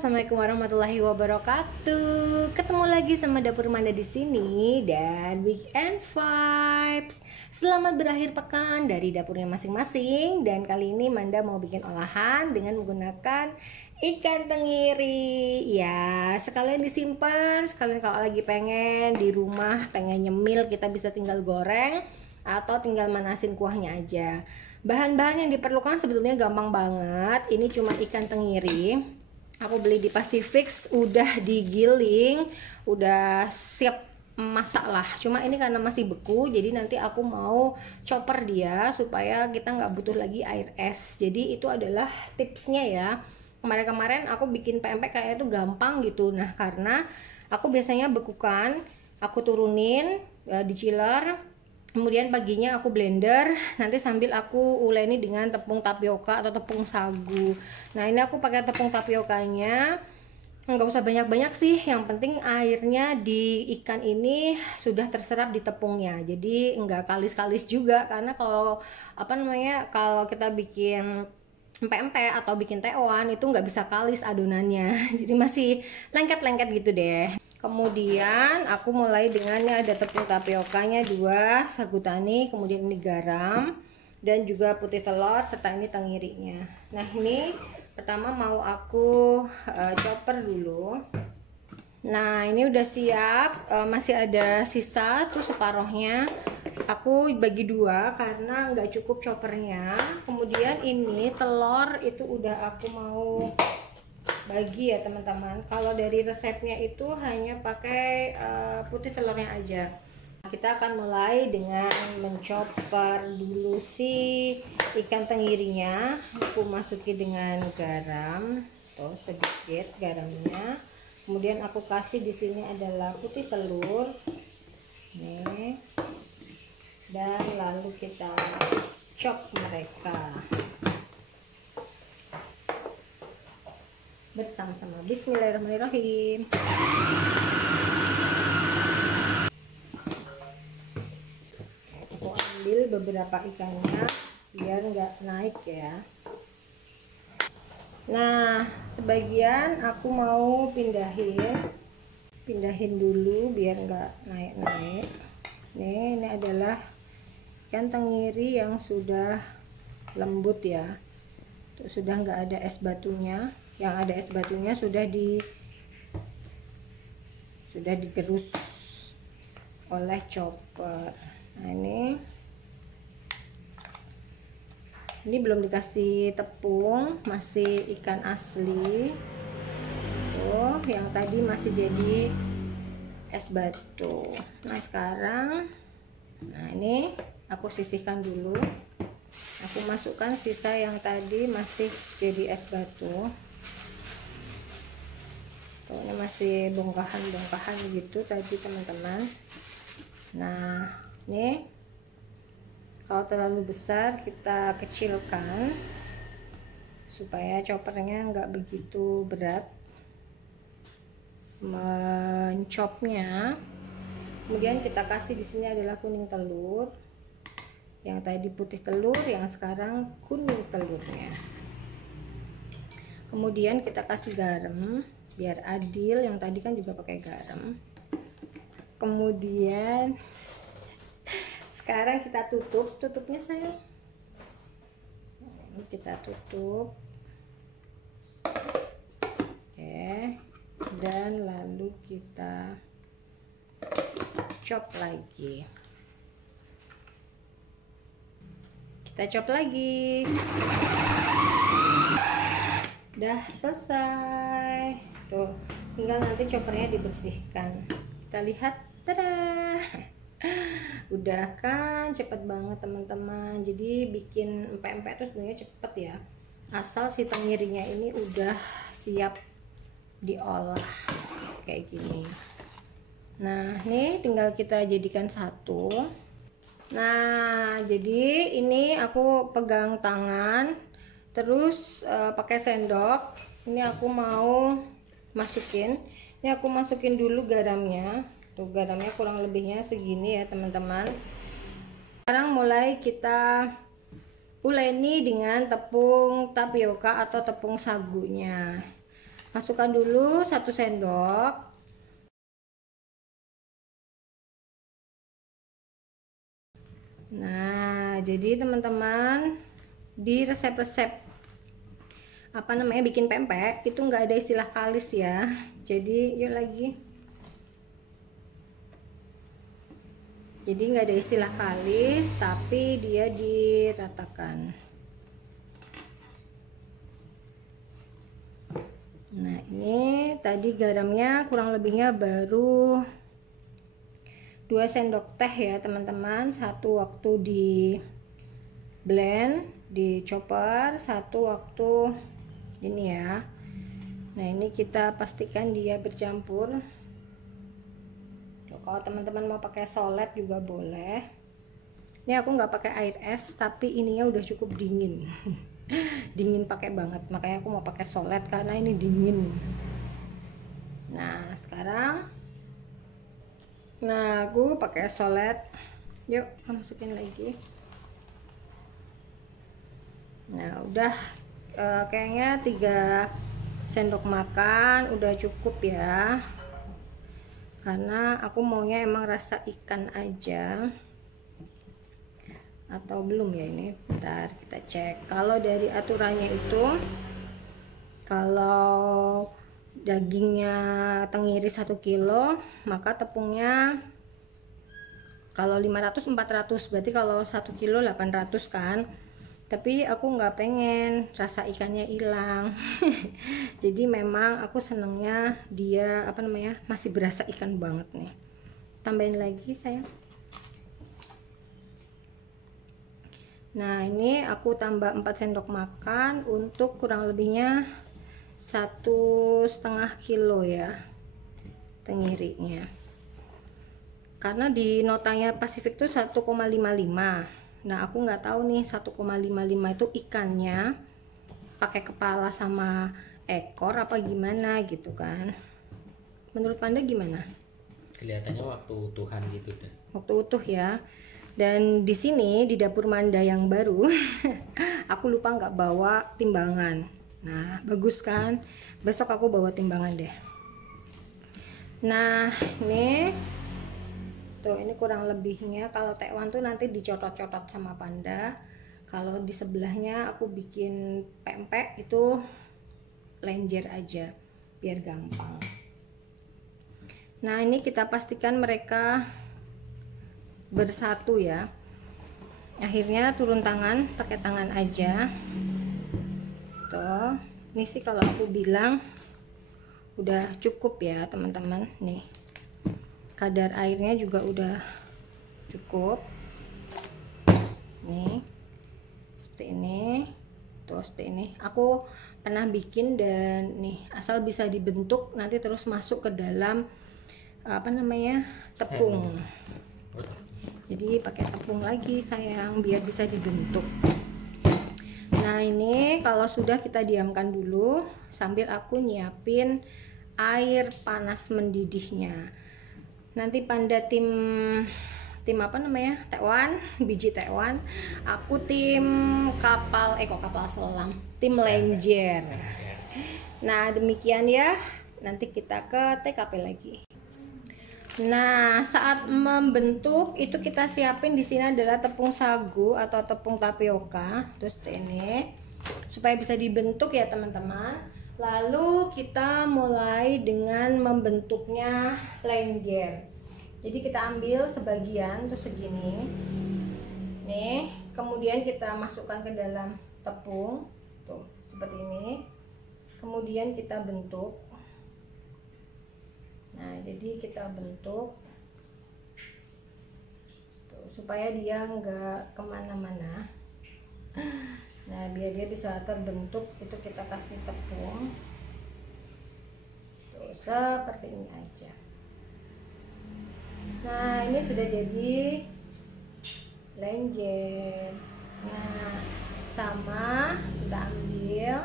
Assalamualaikum warahmatullahi wabarakatuh. Ketemu lagi sama Dapur Manda di sini dan Weekend Vibes. Selamat berakhir pekan dari dapurnya masing-masing. Dan kali ini Manda mau bikin olahan dengan menggunakan ikan tenggiri. Ya, sekalian disimpan, sekalian kalau lagi pengen di rumah, pengen nyemil, kita bisa tinggal goreng atau tinggal manasin kuahnya aja. Bahan-bahan yang diperlukan sebetulnya gampang banget. Ini cuma ikan tenggiri. Aku beli di Pacific, udah digiling, udah siap masak lah. Cuma ini karena masih beku, jadi nanti aku mau chopper dia supaya kita nggak butuh lagi air es. Jadi itu adalah tipsnya ya. Kemarin-kemarin aku bikin pempek kayak itu gampang gitu. Nah karena aku biasanya bekukan, aku turunin di chiller. Kemudian paginya aku blender, nanti sambil aku uleni dengan tepung tapioka atau tepung sagu. Nah ini aku pakai tepung tapiokanya, nggak usah banyak-banyak sih, yang penting airnya di ikan ini sudah terserap di tepungnya. Jadi nggak kalis-kalis juga, karena kalau kalau kita bikin pempek atau bikin teoan itu nggak bisa kalis adonannya. Jadi masih lengket-lengket gitu deh. Kemudian aku mulai dengan ada tepung tapiokanya 2, sagu tani, kemudian ini garam dan juga putih telur serta ini tenggirinya. Nah ini pertama mau aku chopper dulu. Nah ini udah siap, masih ada sisa tuh separohnya. Aku bagi 2 karena nggak cukup choppernya. Kemudian ini telur itu udah aku mau bagi ya teman-teman. Kalau dari resepnya itu hanya pakai putih telurnya aja. Kita akan mulai dengan menchopper dulu si ikan tenggirinya. Aku masukin dengan garam, tuh sedikit garamnya. Kemudian aku kasih di sini adalah putih telur, nih, dan lalu kita chop mereka bersama-sama. Bismillahirrahmanirrahim. Aku ambil beberapa ikannya biar nggak naik ya. Nah sebagian aku mau pindahin dulu biar nggak naik-naik. Nih ini adalah ikan tenggiri yang sudah lembut ya. Tuh, sudah nggak ada es batunya. Yang ada es batunya sudah digerus oleh chopper. Nah ini belum dikasih tepung, masih ikan asli. Tuh yang tadi masih jadi es batu. Nah sekarang, nah ini aku sisihkan dulu. Aku masukkan sisa yang tadi masih jadi es batu. Tuh, ini masih bongkahan gitu tadi teman-teman. Nah ini kalau terlalu besar kita kecilkan supaya choppernya nggak begitu berat mencopnya. Kemudian kita kasih di sini adalah kuning telur, yang tadi putih telur, yang sekarang kuning telurnya. Kemudian kita kasih garam biar adil, yang tadi kan juga pakai garam. Kemudian sekarang kita tutupnya sayang. Ini kita tutup. Oke, dan lalu kita chop lagi. Kita chop lagi. Udah selesai. Tuh, tinggal nanti choppernya dibersihkan. Kita lihat, tada. Udah kan, cepet banget teman-teman. Jadi bikin empek-empek itu sebenarnya cepet ya, asal si tenggirinya ini udah siap diolah kayak gini. Nah nih tinggal kita jadikan satu. Nah jadi ini aku pegang tangan, terus pakai sendok. Ini aku mau masukin. Ini aku masukin dulu garamnya. Tuh garamnya kurang lebihnya segini ya teman-teman. Sekarang mulai kita uleni dengan tepung tapioka atau tepung sagunya. Masukkan dulu 1 sendok. Nah, jadi teman-teman, di resep-resep apa namanya bikin pempek itu nggak ada istilah kalis ya. Jadi yuk lagi. Jadi nggak ada istilah kalis, tapi dia diratakan. Nah, ini tadi garamnya kurang lebihnya baru 2 sendok teh ya teman-teman. Satu waktu di blend, di chopper, satu waktu ini ya. Nah, ini kita pastikan dia bercampur. Kalau teman-teman mau pakai solet juga boleh. Ini aku nggak pakai air es, tapi ininya udah cukup dingin. Dingin pakai banget, makanya aku mau pakai solet karena ini dingin. Nah, sekarang aku pakai solet. Yuk, masukin lagi. Nah, udah kayaknya 3 sendok makan udah cukup ya. Karena aku maunya emang rasa ikan aja. Atau belum ya ini? Bentar, kita cek. Kalau dari aturannya itu kalau dagingnya tenggiri 1 kilo, maka tepungnya kalau 500 400, berarti kalau 1 kilo 800 kan. Tapi aku nggak pengen rasa ikannya hilang. Jadi memang aku senengnya dia apa namanya masih berasa ikan banget nih. Tambahin lagi sayang. Nah, ini aku tambah 4 sendok makan untuk kurang lebihnya 1,5 kilo ya tenggirinya. Karena di notanya Pacific tuh 1,55. Nah, aku nggak tahu nih 1,55 itu ikannya pakai kepala sama ekor apa gimana gitu kan. Menurut Panda gimana? Kelihatannya waktu utuhan gitu deh. Waktu utuh ya. Dan di sini di dapur Manda yang baru aku lupa nggak bawa timbangan. Nah, bagus kan? Besok aku bawa timbangan deh. Nah, ini tuh, ini kurang lebihnya. Kalau tekwan tuh nanti dicocot-cocot sama Panda. Kalau di sebelahnya aku bikin pempek itu lenjer aja biar gampang. Nah, ini kita pastikan mereka bersatu ya. Akhirnya turun tangan, pakai tangan aja. Tuh, ini sih kalau aku bilang udah cukup ya teman-teman. Nih, kadar airnya juga udah cukup. Nih, seperti ini. Tuh, seperti ini. Aku pernah bikin dan nih, asal bisa dibentuk nanti terus masuk ke dalam apa namanya tepung. Jadi pakai tepung lagi sayang biar bisa dibentuk. Nah, ini kalau sudah kita diamkan dulu sambil aku nyiapin air panas mendidihnya. Nanti Panda tim apa namanya tekwan, biji tekwan. Aku tim kapal kok kapal selam, tim lenjer. Nah, demikian ya. Nanti kita ke TKP lagi. Nah, saat membentuk itu kita siapin di sini adalah tepung sagu atau tepung tapioka, terus ini supaya bisa dibentuk ya teman-teman. Lalu kita mulai dengan membentuknya lenjer. Jadi kita ambil sebagian tuh segini, nih, kemudian kita masukkan ke dalam tepung, tuh seperti ini. Kemudian kita bentuk. Nah, jadi kita bentuk tuh, supaya dia nggak kemana-mana. Nah, biar dia bisa terbentuk itu kita kasih tepung tuh, seperti ini aja. Nah, ini sudah jadi lenjer. Nah, sama kita ambil.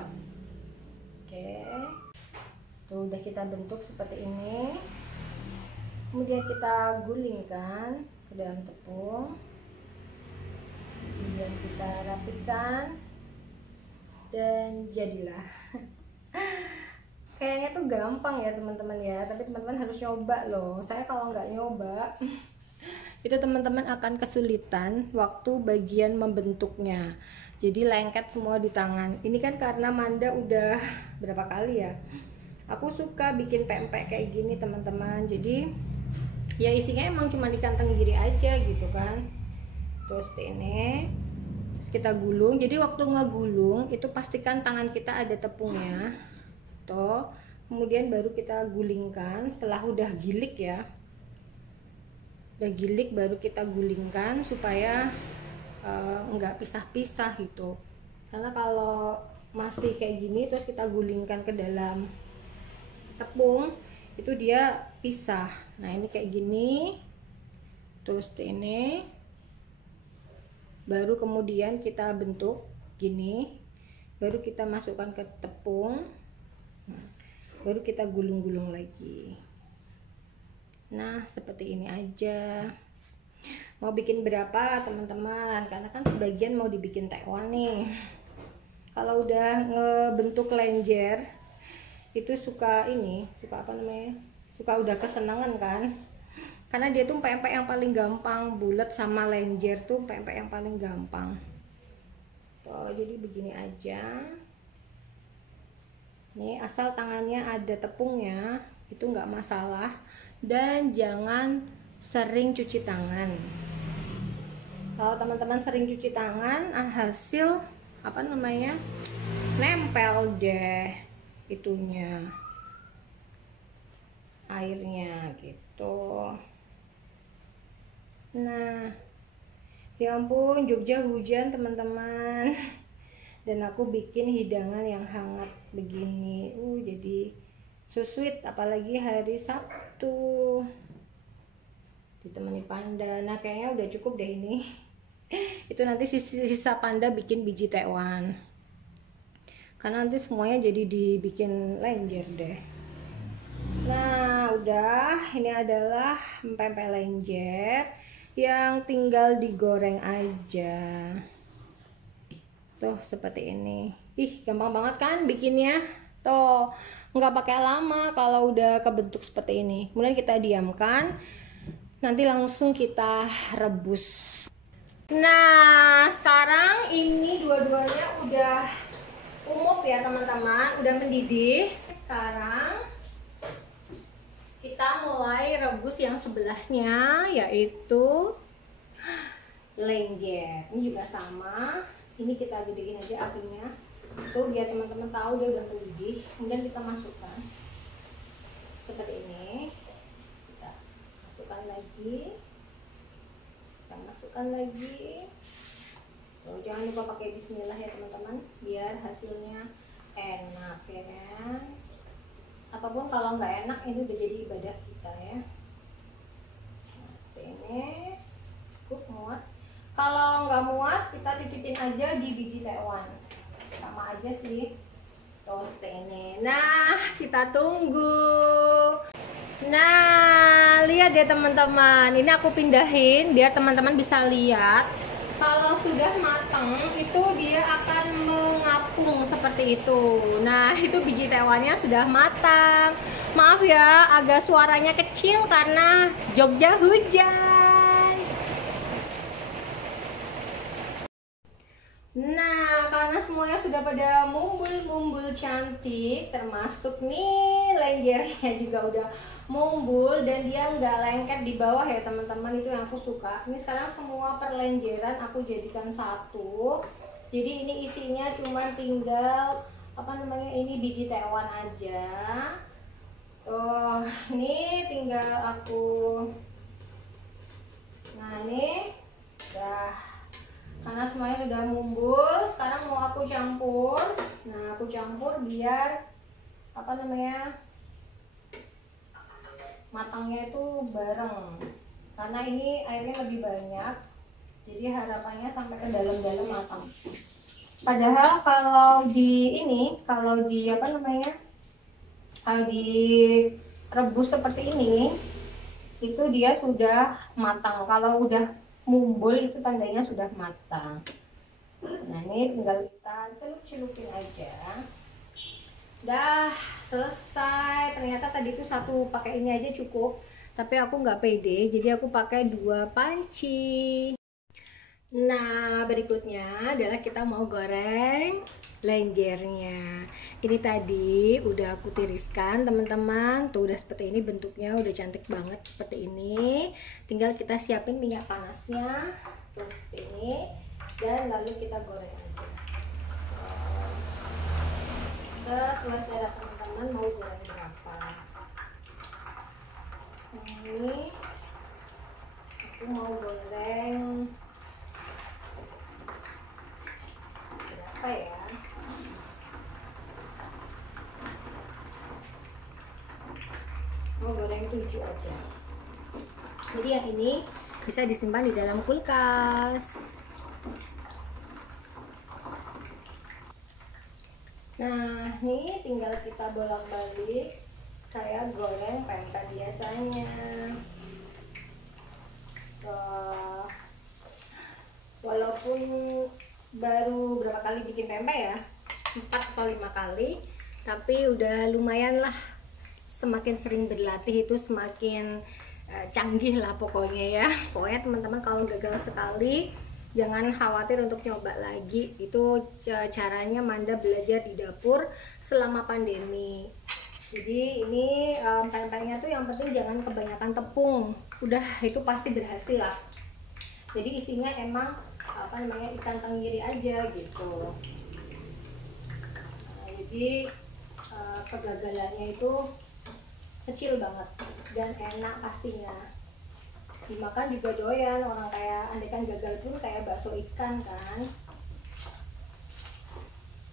Oke. Tuh, udah kita bentuk seperti ini. Kemudian kita gulingkan ke dalam tepung. Kemudian kita rapikan dan jadilah. Oke, kayaknya tuh gampang ya teman-teman ya, tapi teman-teman harus nyoba loh. Saya kalau nggak nyoba itu teman-teman akan kesulitan waktu bagian membentuknya. Jadi lengket semua di tangan. Ini kan karena Manda udah berapa kali ya, aku suka bikin pempek kayak gini teman-teman. Jadi ya isinya emang cuma di kantong kiri aja gitu kan. Terus ini terus kita gulung. Jadi waktu ngegulung itu pastikan tangan kita ada tepungnya tuh. Kemudian baru kita gulingkan. Setelah udah gilik ya, udah gilik baru kita gulingkan supaya nggak pisah-pisah gitu. Karena kalau masih kayak gini terus kita gulingkan ke dalam tepung, itu dia pisah. Nah ini kayak gini, terus ini baru kemudian kita bentuk gini, baru kita masukkan ke tepung. Nah, baru kita gulung-gulung lagi. Nah seperti ini aja. Mau bikin berapa teman-teman, karena kan sebagian mau dibikin tekwan nih. Kalau udah ngebentuk lenjer itu suka apa namanya, suka udah kesenangan kan, karena dia tuh pempek yang paling gampang. Bulat sama lenjer tuh pempek yang paling gampang tuh. Jadi begini aja nih, asal tangannya ada tepungnya itu nggak masalah. Dan jangan sering cuci tangan. Kalau teman-teman sering cuci tangan, hasil apa namanya, nempel deh itunya, airnya gitu. Nah ya ampun, Jogja hujan teman-teman. Dan aku bikin hidangan yang hangat begini, jadi so sweet. Apalagi hari Sabtu ditemani Panda. Nah kayaknya udah cukup deh ini. Itu nanti sisa Panda bikin biji tekwan, karena nanti semuanya jadi dibikin lenjer deh. Nah udah, ini adalah pempek lenjer yang tinggal digoreng aja tuh seperti ini. Ih gampang banget kan bikinnya tuh, nggak pakai lama kalau udah kebentuk seperti ini. Kemudian kita diamkan, nanti langsung kita rebus. Nah sekarang ini dua-duanya udah umum ya teman-teman, udah mendidih. Sekarang kita mulai rebus yang sebelahnya, yaitu lenjer. Ini juga sama, ini kita gedein aja apinya tuh biar teman-teman tahu dia udah mendidih. Kemudian kita masukkan seperti ini, kita masukkan lagi, tuh, jangan lupa pakai bismillah ya teman-teman, biar hasilnya enak ya kan. Ataupun kalau nggak enak, ini udah jadi ibadah kita ya. Nah seperti ini cukup muat. Kalau nggak muat kita titipin aja di biji tekwan, sama aja sih tuh seperti ini. Nah kita tunggu. Nah lihat ya teman-teman, ini aku pindahin biar teman-teman bisa lihat. Kalau sudah matang itu dia akan mengapung seperti itu. Nah itu biji tekwannya sudah matang. Maaf ya agak suaranya kecil karena Jogja hujan. Nah karena semuanya sudah pada mumbul-mumbul cantik, termasuk nih lenjernya juga udah mumbul dan dia nggak lengket di bawah ya teman-teman. Itu yang aku suka. Ini sekarang semua perlenjeran aku jadikan satu. Jadi ini isinya cuma tinggal apa namanya, ini biji tekwan aja. Ini tinggal aku, nah ini udah, karena semuanya sudah mumbul. Sekarang mau aku campur. Nah aku campur biar apa namanya, matangnya itu bareng, karena ini airnya lebih banyak, jadi harapannya sampai ke dalam-dalam matang. Padahal kalau di ini, kalau di apa namanya, kalau direbus seperti ini itu dia sudah matang. Kalau udah mumbul itu tandanya sudah matang. Nah ini tinggal kita celup-celupin aja. Dah selesai. Ternyata tadi tuh satu pakai ini aja cukup, tapi aku nggak pede, jadi aku pakai 2 panci. Nah, berikutnya adalah kita mau goreng lenjernya. Ini tadi udah aku tiriskan teman-teman. Tuh udah seperti ini bentuknya, udah cantik banget seperti ini. Tinggal kita siapin minyak panasnya. Tuh seperti ini. Dan lalu kita goreng aja. Sesuai selera teman-teman mau goreng berapa. Ini aku mau goreng berapa ya? Mau goreng 7 aja. Jadi yang ini bisa disimpan di dalam kulkas. Nah, ini tinggal kita bolak-balik kayak goreng pempek biasanya. Walaupun baru berapa kali bikin pempek ya, 4 atau 5 kali, tapi udah lumayan lah. Semakin sering berlatih itu semakin canggih lah pokoknya ya. Pokoknya teman-teman kalau gagal sekali jangan khawatir untuk nyoba lagi. Itu caranya Manda belajar di dapur selama pandemi. Jadi ini pempeknya tuh yang penting jangan kebanyakan tepung. Udah itu pasti berhasil lah. Jadi isinya emang ikan tenggiri aja gitu. Nah, jadi kegagalannya itu kecil banget dan enak pastinya. Dimakan juga doyan, orang kayak andekan gagal pun kayak bakso ikan kan.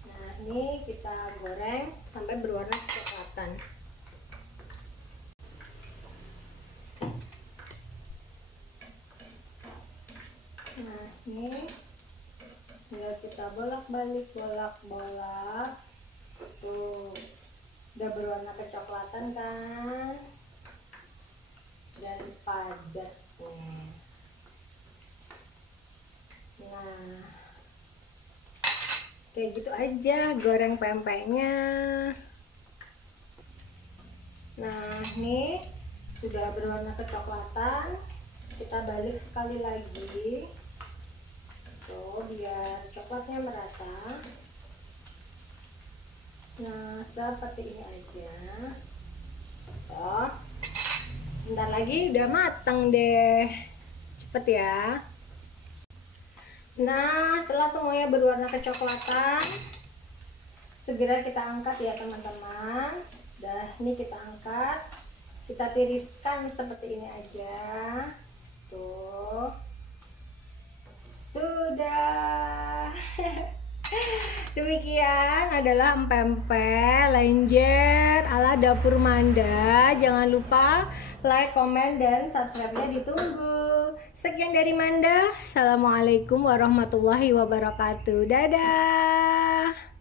Nah ini kita goreng sampai berwarna kecoklatan. Nah ini tinggal kita bolak-balik tuh udah berwarna kecoklatan kan dan padat. Nah, kayak gitu aja goreng pempeknya. Nah, ini sudah berwarna kecoklatan. Kita balik sekali lagi. Tuh, biar coklatnya merata. Nah, seperti ini aja. Tuh. Bentar lagi udah matang deh. Cepet ya. Nah, setelah semuanya berwarna kecoklatan, segera kita angkat ya teman-teman. Dah, ini kita angkat. Kita tiriskan seperti ini aja. Tuh. Sudah. Demikian adalah empempe lenjer ala dapur Manda. Jangan lupa like, komen, dan subscribe-nya ditunggu. Sekian dari Manda. Assalamualaikum warahmatullahi wabarakatuh. Dadah.